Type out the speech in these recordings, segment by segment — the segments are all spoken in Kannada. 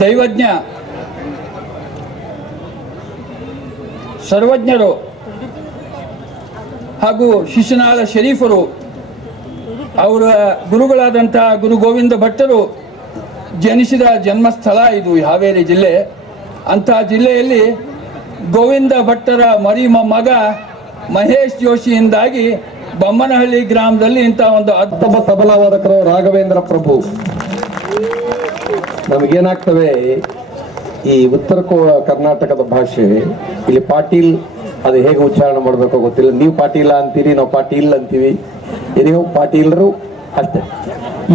ದೈವಜ್ಞ ಸರ್ವಜ್ಞರು ಹಾಗೂ ಶಿಶುನಾಳ ಶರೀಫರು, ಅವರ ಗುರುಗಳಾದಂಥ ಗುರು ಗೋವಿಂದ ಭಟ್ಟರು ಜನಿಸಿದ ಜನ್ಮಸ್ಥಳ ಇದು ಹಾವೇರಿ ಜಿಲ್ಲೆ. ಅಂಥ ಜಿಲ್ಲೆಯಲ್ಲಿ ಗೋವಿಂದ ಭಟ್ಟರ ಮರಿ ಮಗ ಮಹೇಶ್ ಜೋಶಿಯಿಂದಾಗಿ ಬೊಮ್ಮನಹಳ್ಳಿ ಗ್ರಾಮದಲ್ಲಿ ಇಂಥ ಒಂದು ಅದ್ಭುತ ತಬಲಾವಾದಕರು ರಾಘವೇಂದ್ರ ಪ್ರಭು. ನಮಗೇನಾಗ್ತವೆ, ಈ ಉತ್ತರ ಕರ್ನಾಟಕದ ಭಾಷೆ, ಇಲ್ಲಿ ಪಾಟೀಲ್ ಅದು ಹೇಗೆ ಉಚ್ಚಾರಣೆ ಮಾಡಬೇಕು ಗೊತ್ತಿಲ್ಲ. ನೀವು ಪಾಟೀಲ ಅಂತೀರಿ, ನಾವು ಪಾಟೀಲ್ ಅಂತೀವಿ, ನೀವು ಪಾಟೀಲರು ಅಷ್ಟೇ.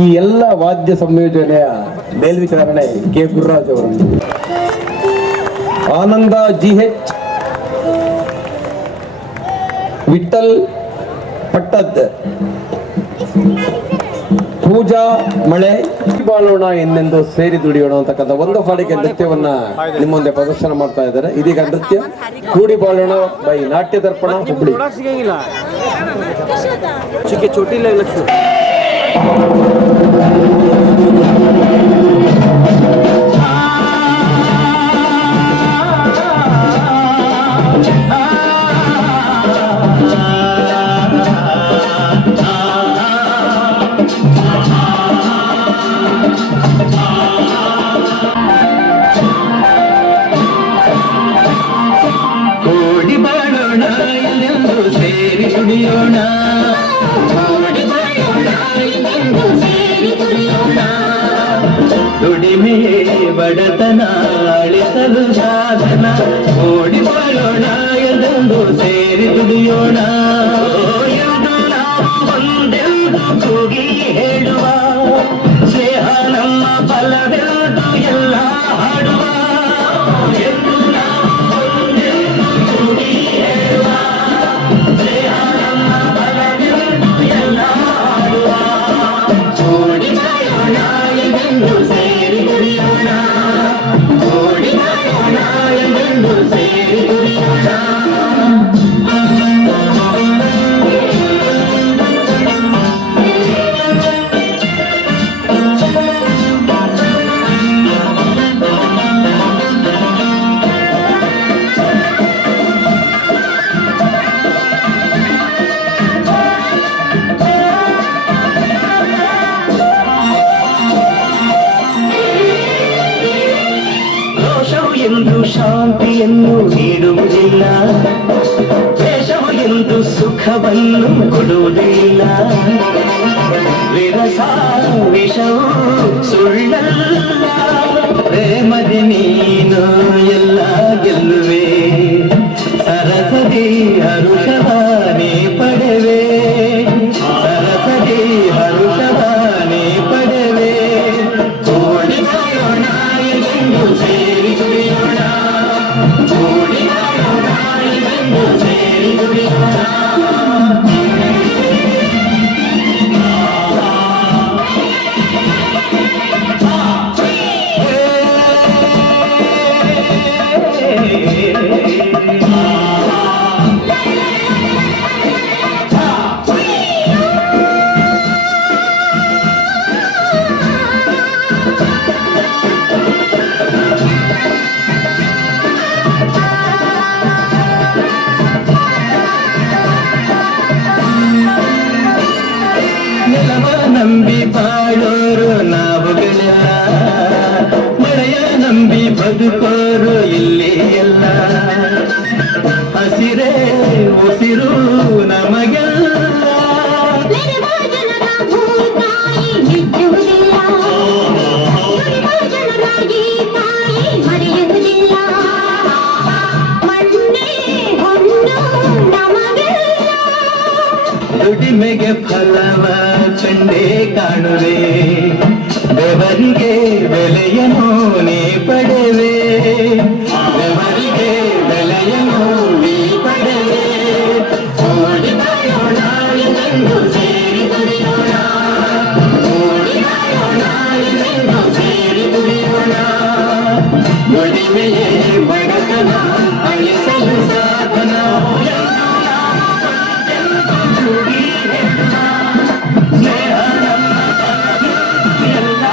ಈ ಎಲ್ಲ ವಾದ್ಯ ಸಂಯೋಜನೆಯ ಮೇಲ್ವಿಚಾರಣೆ ಕೆ ಗುರುರಾಜ್ ಅವರು. ಆನಂದ GH, ವಿಠಲ್ ಪಟ್ಟದ್, ಪೂಜಾ ಮಳೆ, ಬಾಳೋಣ ಎಂದೆಂದು ಸೇರಿ ದುಡಿಯೋಣ ಅಂತಕ್ಕಂಥ ಒಂದು ಹಾಡಿಗೆ ನೃತ್ಯವನ್ನ ನಿಮ್ಮ ಮುಂದೆ ಪ್ರದರ್ಶನ ಮಾಡ್ತಾ ಇದ್ದಾರೆ. ಇದೀಗ ನೃತ್ಯ ಕೂಡಿ ಬಾಳೋಣ ಬೈ ನಾಟ್ಯ ದರ್ಪಣ ಹುಬ್ಬಳ್ಳಿ. ದುಡಿಮೆ ಬಡತನ ಅಳಿಸಲು ಸಾಧನ, ಓಡಿ ಬಾಳೋಣ ಎಲ್ಲೆಂದು ಸೇರಿ ದುಡಿಯೋಣ. ಒಂದೆಂದು ಕೂಗಿ ಹೇಳುವ, ಸ್ನೇಹ ನಮ್ಮ ಫಲವೆಂದು ಎಲ್ಲ ಹಾಡುವ. ಎಂದು ನಾವು ಒಂದೆಂದು ಕೂಗಿ ಹೇಳುವ, ಸ್ನೇಹ ನಮ್ಮ ಫಲವೆಂದು ಎಲ್ಲ ಹಾಡುವ. ಓಡಿ ಬಾಳೋಣ ಎಲ್ಲೆಂದು ಸೇರಿ ದುಡಿಯೋಣ, ಓಡಿ ಬಾಳೋಣ ಎಲ್ಲೆಂದು ಸೇರಿ ದುಡಿಯೋಣ. ಎಂದು ಶಾಂತಿಯನ್ನು ನೀಡುವುದಿಲ್ಲ, ದೇಶವು ಎಂದು ಸುಖವನ್ನು ಕೊಡುವುದಿಲ್ಲ. ವಿರಸ ವಿಷವು ಸುಳ್ಳಲ್ಲ, ಪ್ರೇಮದಿ ನೀನು ಎಲ್ಲ ಗೆಲ್ಲುವೆ. ಸರಸದಿ ಹರುಷವಾನೇ ಪಡೆವೆ, ಸರಸದಿ ಹರುಷವಾನೇ ಪಡೆವೆ. ಓಡಿ ಬಾಳೋಣ ಎಲ್ಲೆಂದು ಸೇರಿ ದುಡಿಯೋಣ, ಓಡಿ ಬಾಳೋಣ ಎಲ್ಲೆಂದು ಸೇರಿ ದುಡಿಯೋಣ. ನೆಲವ ನಂಬಿ ಬಾಳೋರು ನಾವುಗಳೆಲ್ಲ, ಮಳೆಯ ನಂಬಿ ಬದುಕೋರು ಇಲ್ಲಿ ಎಲ್ಲ. ಹಸಿರೇ ಉಸಿರು ನಮಗೆಲ್ಲ, ದುಡಿಮೆಗೆ ಫಲವ ಕಂಡೇ ಕಾಣುವೆ, ಬೆವರಿಗೆ ಬೆಲೆಯನ್ನು ನೀ ಪಡೆವೆ, ಬೆವರಿಗೆ ಬೆಲೆಯನ್ನು ನೀ ಪಡೆವೆ. ಓಡಿ ಬಾಳೋಣ ಎಲ್ಲೆಂದು ಸೇರಿ ದುಡಿಯೋಣ, ಓಡಿ ಬಾಳೋಣ ಎಲ್ಲೆಂದು ಸೇರಿ ದುಡಿಯೋಣ. ದುಡಿಮೆಯೇ ಬಡತನ ಅಳಿಸಲು ಸಾಧನ, ಸ್ನೇಹ ನಮ್ಮ ಎಲ್ಲ